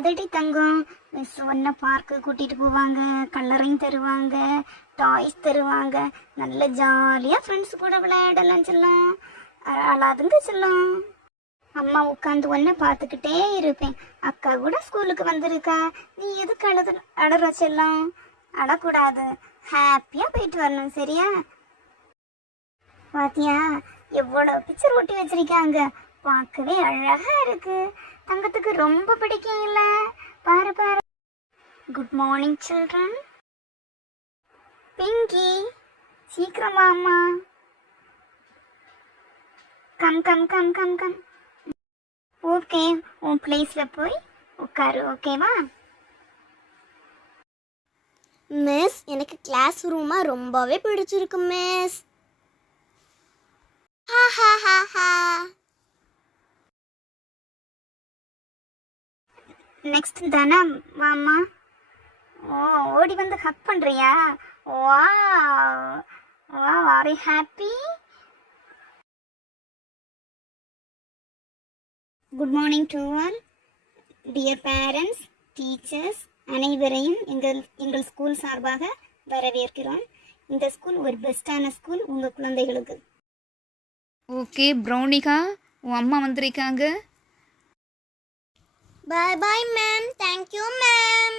அதடி தங்கம், miss ஒன்றை park கூட்டிகிட்டு போவாங்க, கலரிங் தருவாங்க, டாய்ஸ் தருவாங்க, நல்ல ஜாலியாக ஃப்ரெண்ட்ஸ் கூட விளையாடலாம் செல்லம். அழாதுங்க செல்லம். அம்மா உட்காந்து ஒன்றை பார்த்துக்கிட்டே இருப்பேன். அக்கா கூட ஸ்கூலுக்கு வந்திருக்கா, நீ எதுக்கு அழுற செல்லம்? அழக்கூடாது, ஹாப்பியாக போயிட்டு வரணும், சரியா? பாத்தியா எவ்வளோ பிக்சர் ஒட்டி வச்சிருக்காங்க, பார்க்கவே அழகா இருக்கு. தங்கத்துக்கு ரொம்ப பிடிக்கும் இல்ல? பாரு பாரு. Good morning children. பிங்கி சீக்கிரம் வாம்மா. Come come come come come. Okay, உன் பிளேஸ்ல போய் உட்காரு, ஓகேவா? மிஸ், எனக்கு கிளாஸ் ரூமா ரொம்பவே பிடிச்சிருக்கு மிஸ். ஹா ஹா ஹா ஹா. நெக்ஸ்ட் தானே வாம்மா. ஓ, ஓடி வந்து ஹக் பண்றியா? வா வா, are you happy? Good morning to all dear parents, teachers அனைவரையும் எங்கள் ஸ்கூல் சார்பாக வரவேற்கிறோம். இந்த ஸ்கூல் ஒரு பெஸ்டான ஸ்கூல் உங்கள் குழந்தைகளுக்கு. ஓகே ப்ரௌனிகா, உன் அம்மா வந்திருக்காங்க. பாய் பாய் மேம். Thank you ma'am.